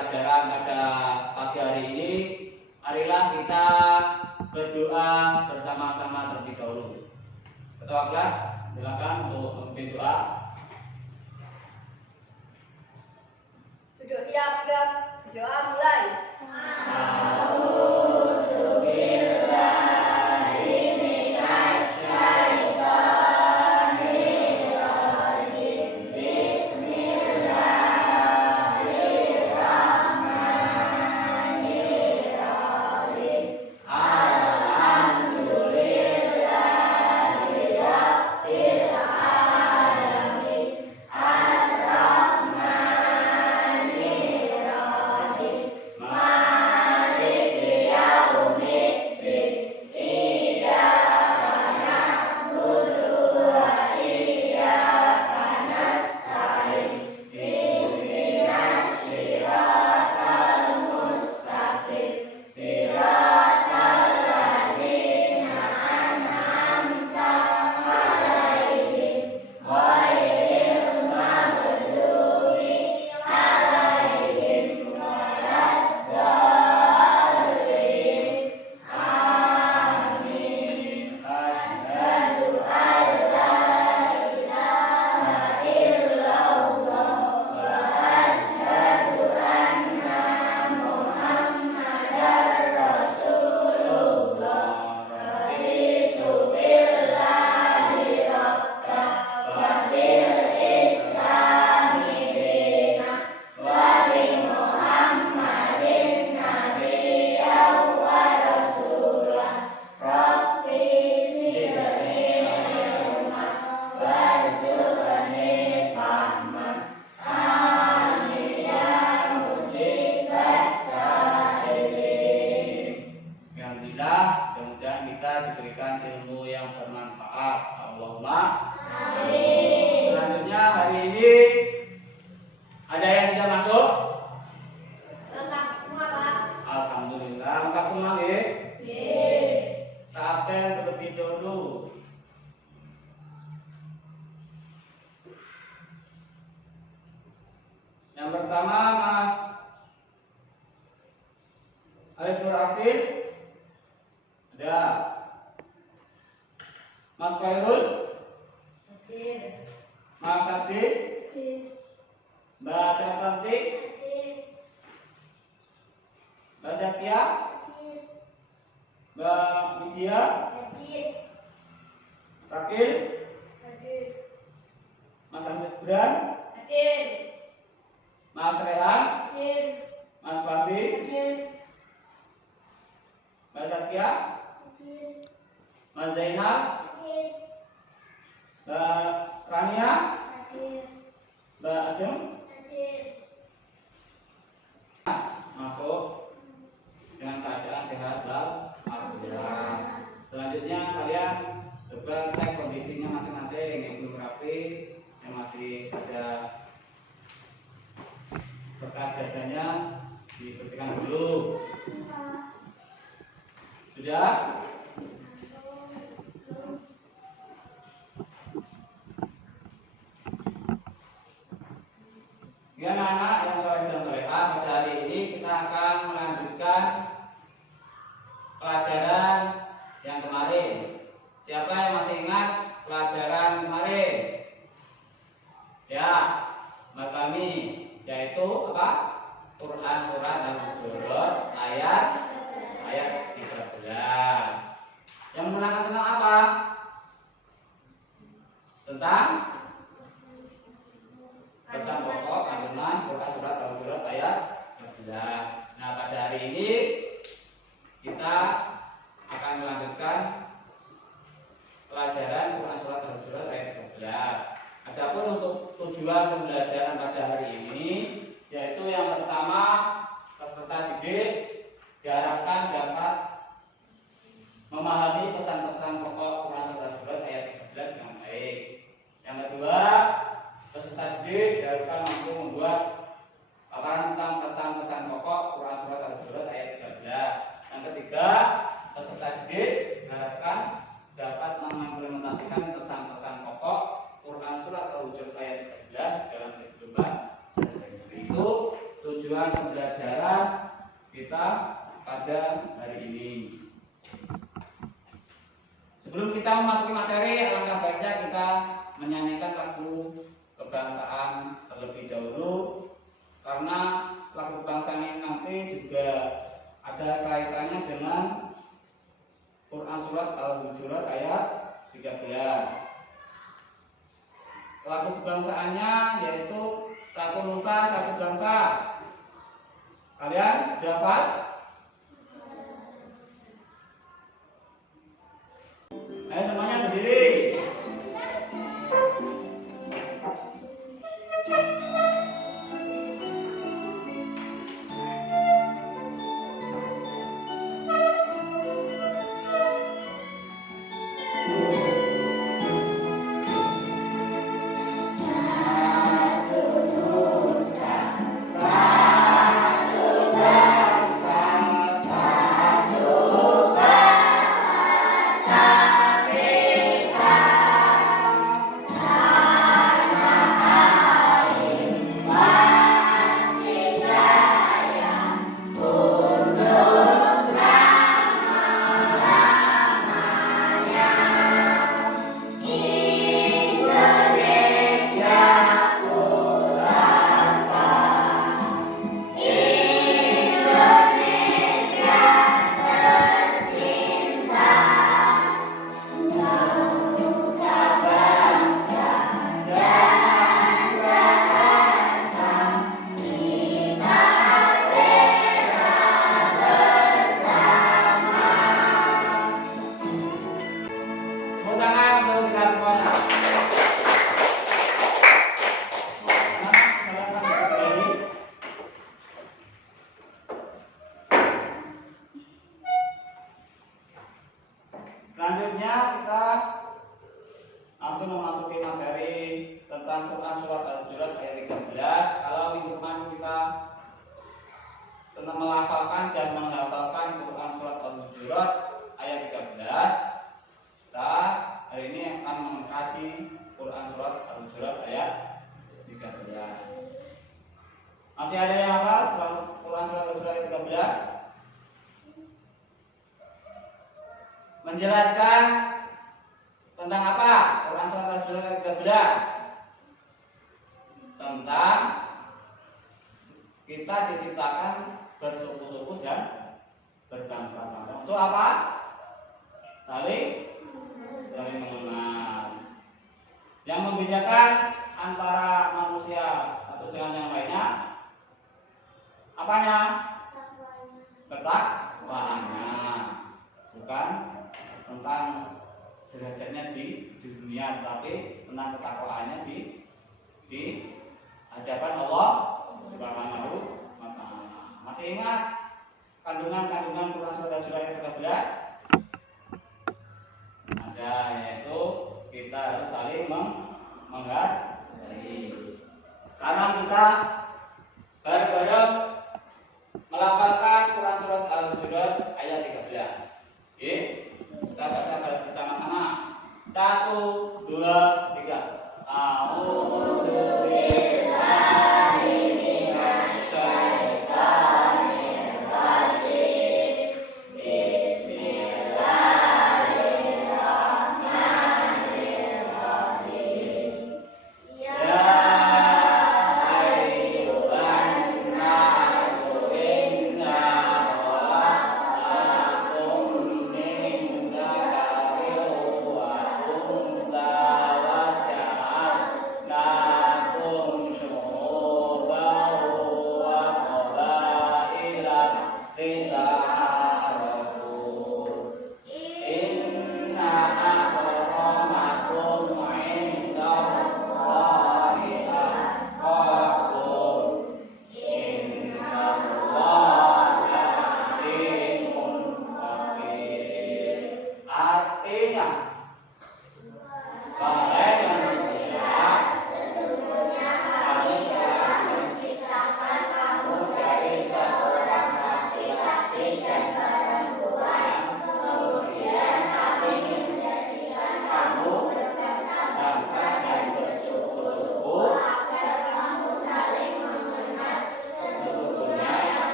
pelajaran pada pagi hari ini, marilah kita berdoa bersama-sama terlebih dahulu. Ketua kelas, silakan untuk memimpin doa. Duduk siap, gerak. Doa mulai. Yang pertama, Mas Alif Nur Aksin. Ada. Mas Khairul. Hadir. Mas Adi. Hadir. Mbak Capanti. Hadir. Mbak Zaskia. Hadir. Mbak Wijia. Hadir. Sakil. Hadir. Mas Hamid Bran. Hadir. Mas Rehan. Hadir. Mas Fahmi. Hadir. Mbak Zaskia. Hadir. Mas Zainal. Hadir. Mbak Rania. Hadir. Mbak Ajeng. Hadir. Masuk dengan keadaan sehat dan alhamdulillah. Selanjutnya kalian coba cek kondisinya masing-masing, yang belum rapi, yang masih ada bekas jajannya dibersihkan dulu. Sudah? Ya anak-anak yang soleh dan solehah, pada hari ini kita akan melanjutkan pelajaran yang kemarin. Siapa yang masih ingat pelajaran kemarin? Ya, Mbak kami, yaitu apa? Quran surat Al-Hujurat ayat 13. Yang menerangkan tentang apa? Tentang pesan pokok kandungan Quran surat Al-Hujurat ayat 13. Nah, pada hari ini kita akan melanjutkan pelajaran Quran surat Al-Hujurat ayat 13. Adapun untuk tujuan pembelajaran pada hari ini, yaitu yang pertama, peserta didik diharapkan dapat memahami pesan-pesan pokok Quran surat Al-Hujurat ayat 13 dengan baik. Yang kedua, peserta didik diharapkan mampu membuat paparan tentang pesan-pesan pokok Quran surat Al-Hujurat ayat 13. Yang ketiga, peserta didik diharapkan dapat mengimplementasikan pesan-pesan pokok Quran surat Al-Hujurat ayat 13 dalam kehidupan sehari-hari. Itu tujuan pembelajaran lagu kebangsaan terlebih dahulu, karena lagu kebangsaan ini nanti juga ada kaitannya dengan Quran surat Al-Hujurat ayat 13. Lagu kebangsaannya yaitu satu nusa satu bangsa. Kalian sudah hafal? Ayo semuanya berdiri. Selanjutnya kita langsung memasuki materi tentang Quran surat Al-Hujurat ayat 13. Kalau minggu kemarin kita tentang melafalkan dan menghafalkan Quran surat Al-Hujurat ayat 13, kita hari ini akan mengkaji Quran surat Al-Hujurat ayat 13. Masih ada yang hafal Quran surat Al-Hujurat ayat 13? Menjelaskan tentang apa Quran surat Al-Hujurat ayat 13? Tentang kita diciptakan bersuku-suku dan berbangsa-bangsa. Untuk apa? Saling mengenal. Yang membedakan antara manusia atau dengan yang lainnya apanya? Ketakwaannya. Bukan tentang derajatnya di dunia, tetapi tentang ketakwaannya di hadapan Allah Subhanahu wa Ta'ala. Masih ingat kandungan Quran surat Al-Hujurat ayat 13? Ada, yaitu kita harus saling menghargai. Sekarang kita bareng-bareng melafalkan Quran surat Al-Hujurat ayat 13. Oke, kita baca bersama-sama. 1, 2, 3. A'udzu billahi minasy syaithanir rajim. Bismillahirrahmanirrahim. Ya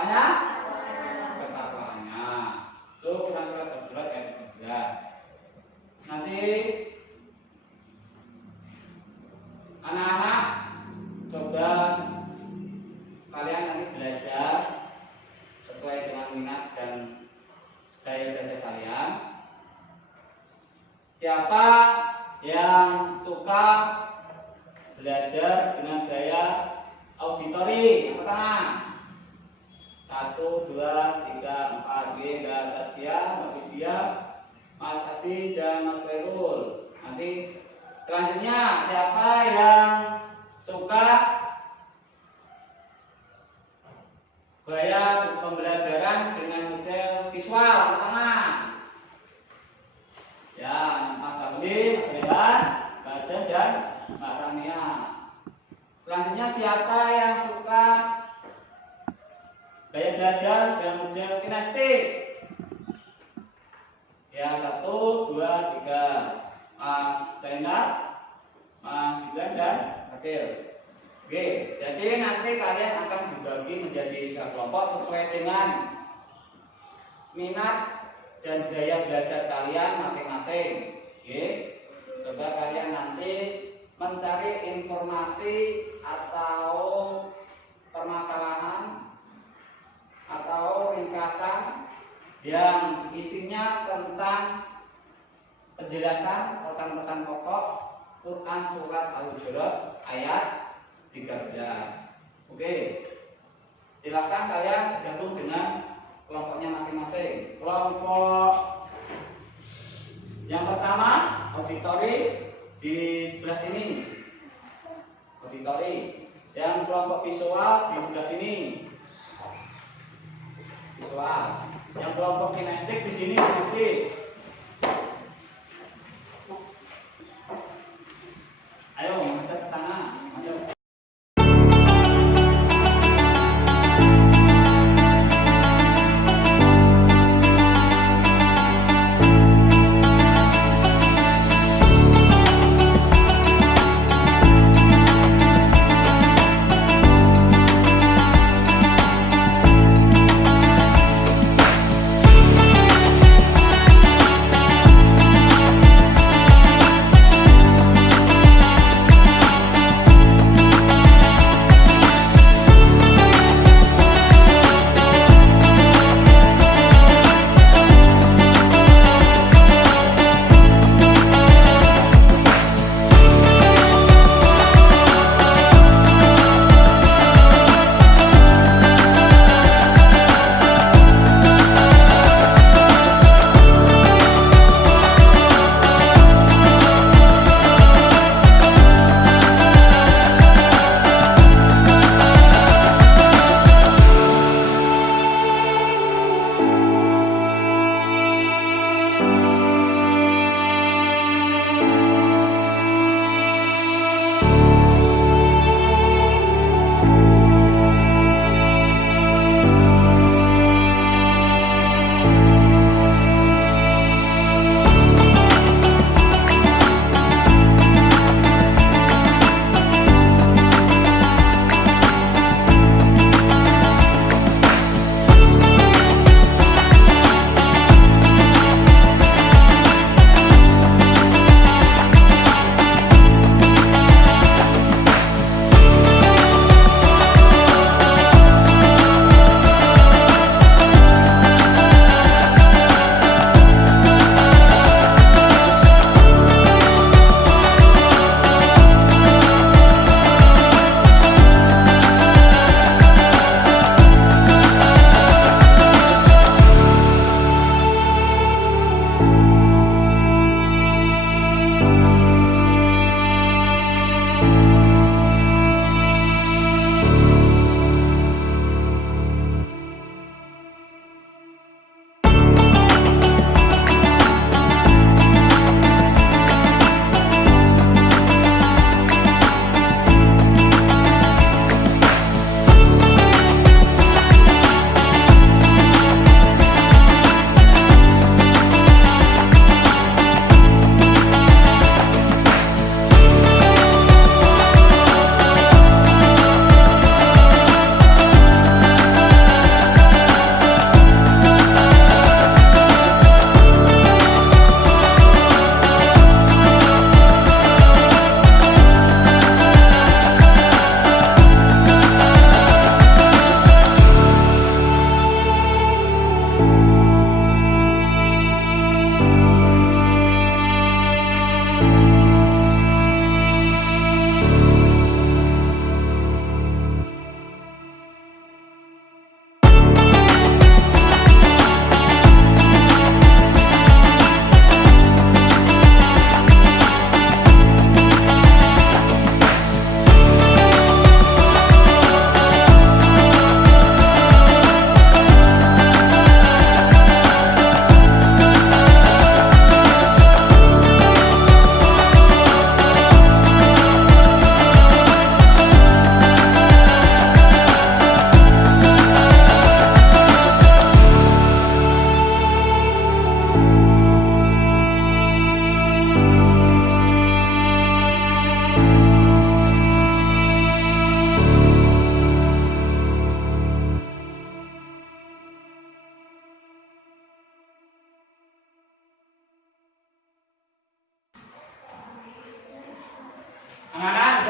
Apanya? Ketakwaannya. Itu Quran surat Al-Hujurat ayat 13. Nanti anak-anak coba kalian nanti belajar sesuai dengan minat dan daya belajar kalian. Siapa yang suka belajar dengan gaya auditori? Angkat tangan. 1, 2, 3, 4. G, Taskia, Mbak Widya, Mas Adi dan Mas Khairul. Nanti selanjutnya siapa yang suka gaya pembelajaran dengan model visual? Angkat tangan. Ya, Mas Bambi, Mas Rehan, Mbak Jen dan Mbak Ramia. Selanjutnya siapa yang suka gaya belajar dengan model kinestik? Ya, 1, 2, 3. Mas Zainal, Mas Gibran dan Akil. Oke, jadi nanti kalian akan dibagi menjadi 3 kelompok sesuai dengan minat dan gaya belajar kalian masing-masing. Oke, coba kalian nanti mencari informasi atau permasalahan atau ringkasan yang isinya tentang penjelasan pesan-pesan pokok Quran surat Al-Hujurat ayat 13. Oke, silakan kalian gabung dengan kelompoknya masing-masing. Kelompok yang pertama auditori di sebelah sini, auditori. Yang kelompok visual di sebelah sini, visual. Yang kelompok kinestik di sini, kinestik. Ayo, menghadap ke sana, menghadap.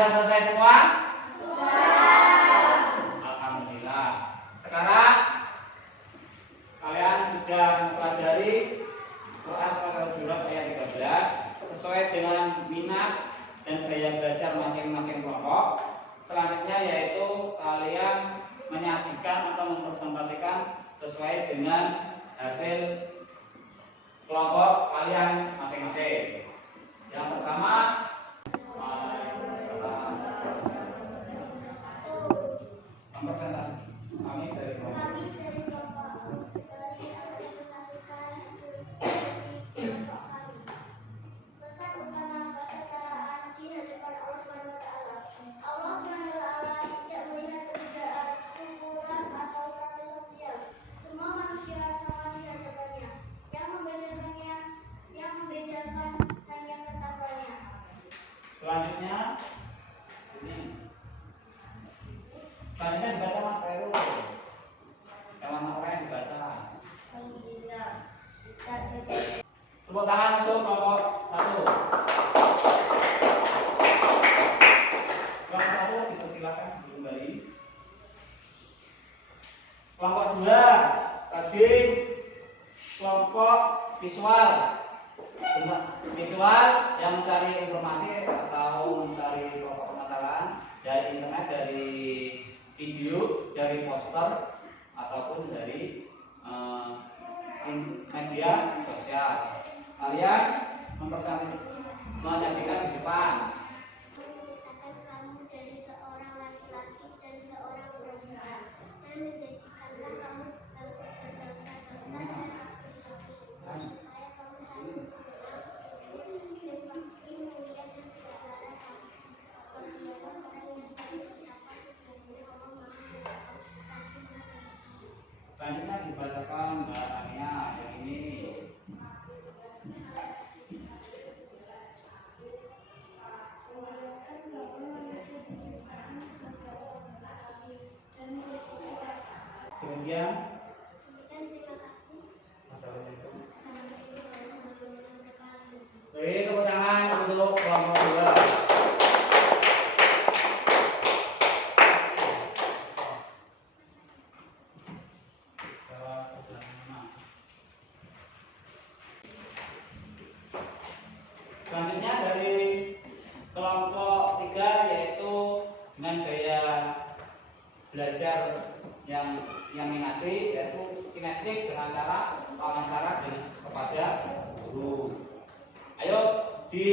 sudah selesai semua? Alhamdulillah. Sekarang kalian sudah mempelajari Quran Surat Al-Hujurat ayat 13 sesuai dengan minat dan gaya belajar masing-masing kelompok. Selanjutnya yaitu kalian menyajikan atau mempresentasikan sesuai dengan hasil kelompok kalian masing-masing. Yang pertama, presentasi kami dari kelompok. Kami dari kelompok Australia akan mempresentasikan hasil dari kelompok kami. Pesan utama persaudaraan di hadapan Allah Subhanahu wa Ta'ala. Allah Subhanahu wa Ta'ala tidak melihat perbedaan suku, ras atau status sosial. Semua manusia sama di hadapannya. Yang membedakan hanya ketakwanya. Selanjutnya ini. Selanjutnya dibaca Mas Khairul. Yang mana orang yang dibaca? Alhamdulillah. Tepuk tangan untuk kelompok 1. Kelompok 1 dipersilakan kembali. Kelompok 2 tadi kelompok visual. Visual yang mencari informasi atau mencari pokok permasalahan dari internet, dari video, dari poster ataupun dari media sosial. Kalian menyajikan di depan. Menciptakan kamu dari seorang laki-laki dan seorang perempuan, dan menjadikanlah kamu berbangsa-bangsa dan bersuku-suku, supaya kamu saling mengenal sesungguhnya dan makin mulia dan kebenaran kamu. Berdialog orang yang tahu betapa sesungguhnya Allah Maha Mengetahui lagi Maha Mengetahui. Selanjutnya dibacakan Mbak Ania yang ini. Demikian. Terima kasih. Assalamualaikum. Assalamualaikum warahmatullahi wabarakatuh. Beri tepuk tangan untuk kelompok 2. Selanjutnya dari kelompok 3 yaitu dengan gaya belajar yang minati, yaitu kinestetik dengan cara wawancara kepada guru. Ayo di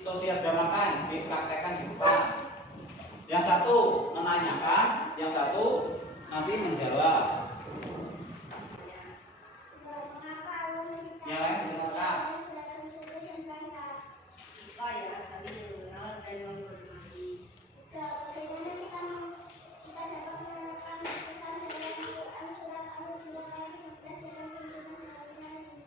sosial dramakan, dipraktekkan di depan. Yang satu menanyakan, yang satu nanti menjawab. Mengapa Allah menciptakan Yang lain didengarkan. dalam suku dan bangsa? Supaya saling mengenal dan menghormati. Bagaimana kita dapat menerapkan pesan dalam Al-Quran surat Al-Hujurat ayat 15 dalam kehidupan sehari-hari?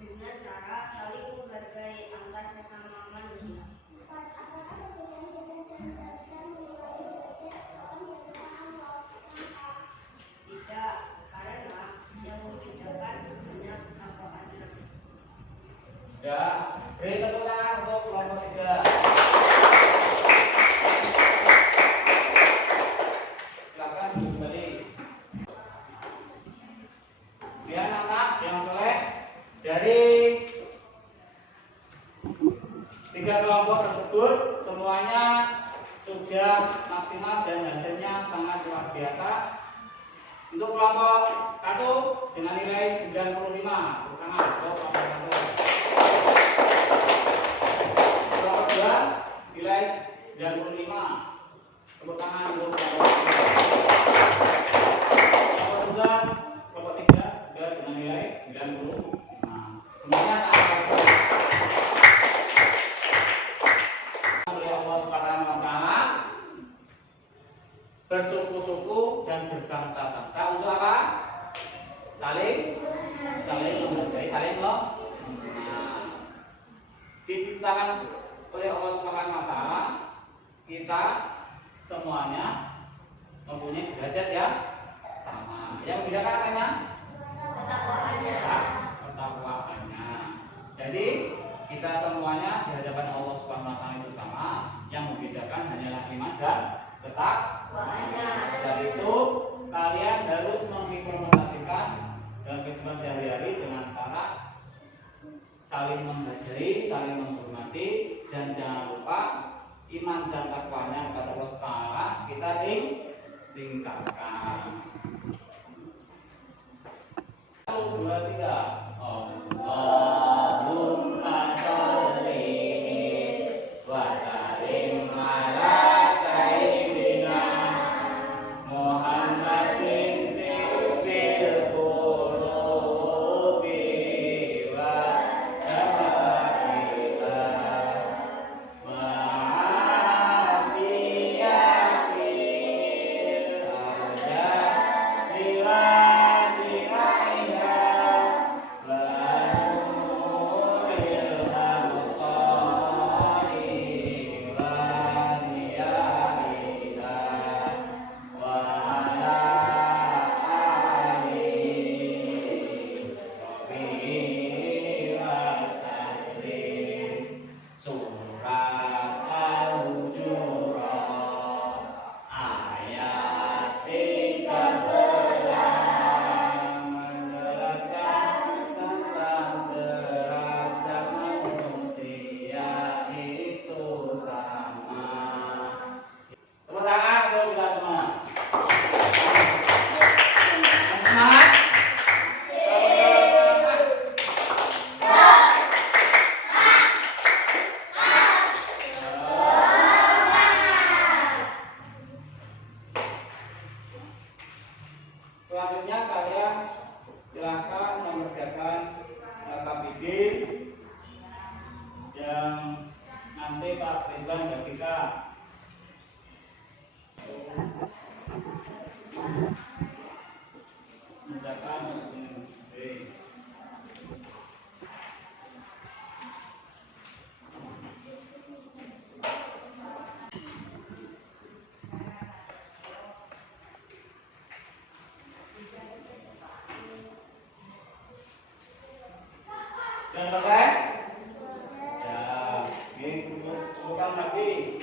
Dengan cara saling menghargai antar sesama manusia. Apakah perbedaan gender dan bahasa menyebabkan derajat seorang di hadapan Allah Ta'ala? Tidak, karena yang membedakan hanya ketakwaan. Sudah, beri tepuk tangan untuk kelompok 3. Silakan kembali. Biar anak yang soleh dari 3 kelompok tersebut semuanya sudah maksimal dan hasilnya sangat luar biasa. Untuk kelompok 1 dengan nilai 95, tepuk tangan untuk kelompok 1. Kelompok 2 nilai 95, tepuk tangan untuk kelompok 2. Kelompok 3 juga dengan nilai 95. Semuanya sangat bagus. Oleh Allah Subhanahu wa Ta'ala bersuku-suku dan berbangsa-bangsa untuk apa? Saling menghargai, saling diciptakan oleh Allah Subhanahu wa Ta'ala. Kita semuanya mempunyai derajat yang sama. Yang membedakan apanya? Ketakwaannya. Ketakwaannya. Jadi kita semuanya di hadapan Allah Subhanahu wa Ta'ala itu sama, yang membedakan hanyalah iman dan ketakwaan. Dari itu kalian harus mengimplementasikan dalam kehidupan sehari-hari dengan cara saling menghargai, saling menghormati, dan jangan lupa iman dan takwanya kepada Allah Taala kita tingkatkan. 1, 2, 3. Allahumma sholli wa sallim ala sayyidina Muhammadin tibbil qulubi wa tawa'iha ma'afiyatil arjati wa siraiha wa nuril absari wa niyariha wa ala alihi wa sallim. Surat Al-Hujurat ayat 13 menerangkan tentang derajat manusia itu sama. Tepuk tangan untuk kita semua. Semangat. Selanjutnya kalian silakan mengerjakan KPD yang nanti Pak Ridwan bagikan. Mengerjakan KPD. Sudah selesai? Ya, ini bukan lagi.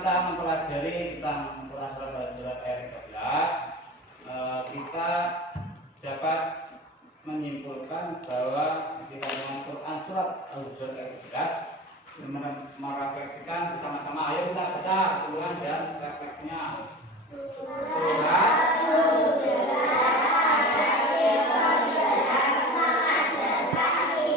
Kita mempelajari tentang Quran surat ayat 13, kita dapat menyimpulkan bahwa jika dengan Quran surat Al-Hujurat ayat 13 merefleksikan bersama-sama, ayo kita baca keseluruhan dan refleksinya. Surat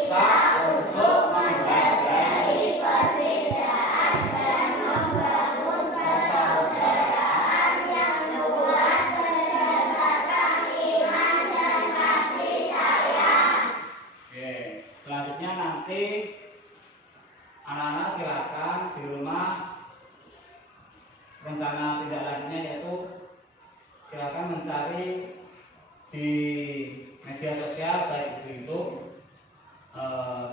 kita untuk menghargai perbedaan dan membangun persaudaraan yang kuat berdasarkan iman dan kasih sayang. Oke, selanjutnya nanti anak-anak silakan di rumah rencana tindak lanjutnya yaitu silakan mencari di media sosial baik itu YouTube,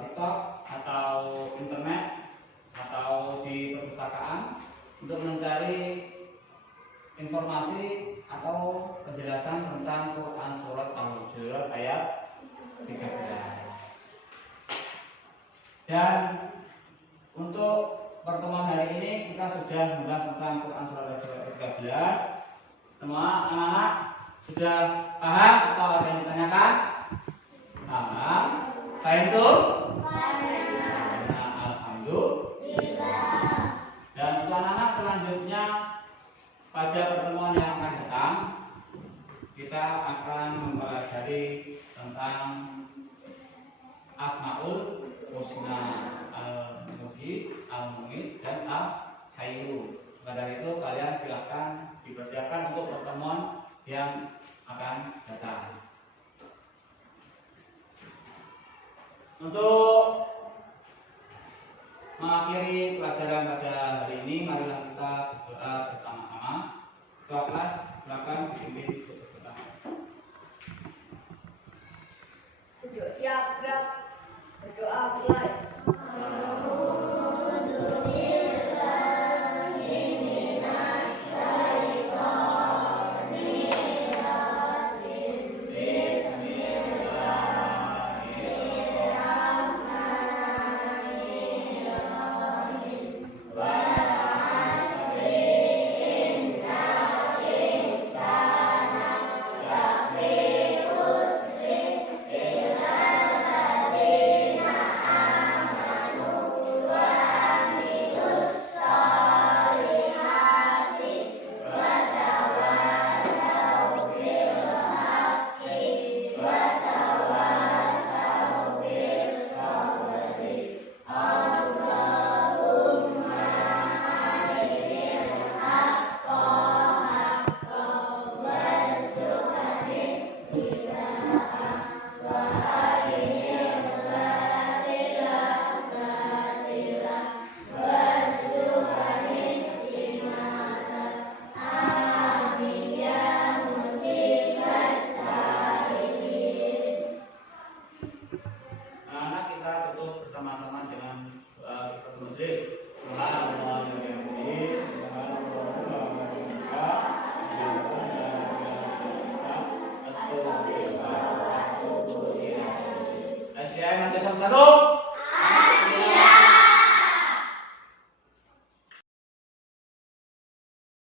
TikTok atau internet atau di perpustakaan untuk mencari informasi atau penjelasan tentang Quran surat Al-Hujurat ayat 13. Dan untuk pertemuan hari ini kita sudah membahas tentang Quran surat Al-Hujurat ayat 13. Semua anak-anak sudah paham atau ada yang ditanyakan? Paham? Paham itu? Nah, alhamdulillah. Dan untuk anak-anak selanjutnya pada pertemuan yang akan datang kita akan mempelajari tentang Asmaul Husna, Al-Muhyi, Al-Mu'id, dan Al-Hayyu. Pada itu kalian silakan dipersiapkan untuk pertemuan yang akan datang. Untuk mengakhiri pelajaran pada hari ini, marilah kita berdoa bersama-sama. Ketua kelas, silakan dipimpin untuk berdoa. Siap, gerak. Berdoa mulai. Anak kita tutup bersama-sama dengan doa bermusik. Subhanallah ya bihamdihi, subhanallah wa bihamdihi, astagfirullah wa atubu ilaih. Asyhadu an la ilaha illallah.